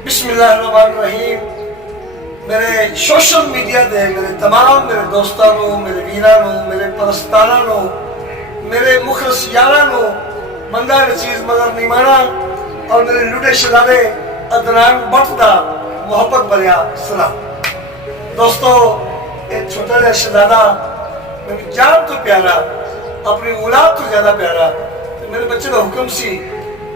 बिस्मिल्लाहिर्रहमानिर्रहीम। मेरे social media दे मेरे तमाम मेरे दोस्तों, मेरे वीरों, मेरे परस्तारों, मेरे मुखलस यारों, मंदा चीज मगर नहीं माना और मेरे लुटे शहजादे अदनान भट्ट दा मोहब्बत भरिया सलाम। दोस्तों, एक छोटा सा शहजादा मेरी जान तो प्यारा, अपनी औलाद तो ज्यादा प्यारा। तो मेरे बच्चे का हुक्म सी,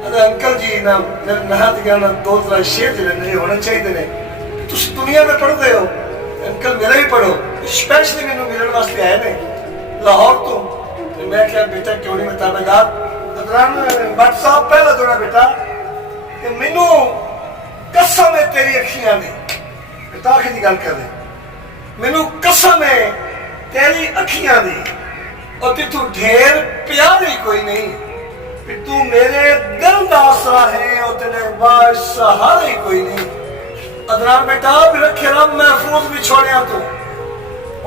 अंकल जी ना मेरे नहात गया ना दो तरह शेर जिले होने चाहिए ने। तुम दुनिया में पढ़ते हो, अंकल मेरा भी पढ़ो। स्पेशली मैंने मिलने वास्ते आए ने लाहौर तो। मैं क्या बेटा क्यों नहीं बतावेगा अदनान भट्ट साहब, पहला थोड़ा बेटा कि मैनू कसम है तेरी अखियां ने, बेटा आखिर की गल कर रहे, मैनू कसम है तेरी अखियां दी और तू ढेर प्यारी कोई नहीं, तू मेरे दिल का आसरा है और तेरे बाद सहारा ही कोई नहीं। अदनान बेटा भी रखे रब महफूज भी छोड़िया तू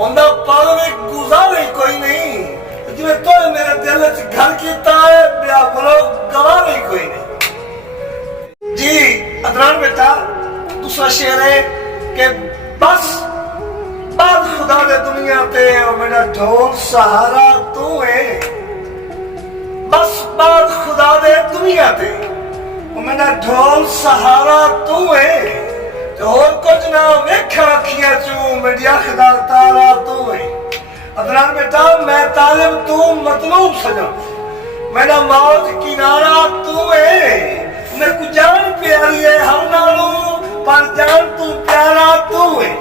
उनका पल में गुजारे कोई नहीं, जिन्हें तो मेरे दिल च घर किया है ब्याह बोलो गवार ही कोई नहीं। जी अदनान बेटा, दूसरा शेर है कि बस बाद खुदा दे दुनिया ते मेरा ढोल सहारा तू है। बस बाद खुदा दे दुनिया ते मेरा ढोल सहारा तू है। और कुछ ना वेखा अखियां चू मेरी अख दा तारा तू है। अदनान बेटा मैं तालिब तू मतलूब सजा, मेरा मौत किनारा तू है। मैं कुछ जान प्यारी है हर नालों, पर जान तू प्यारा तू है।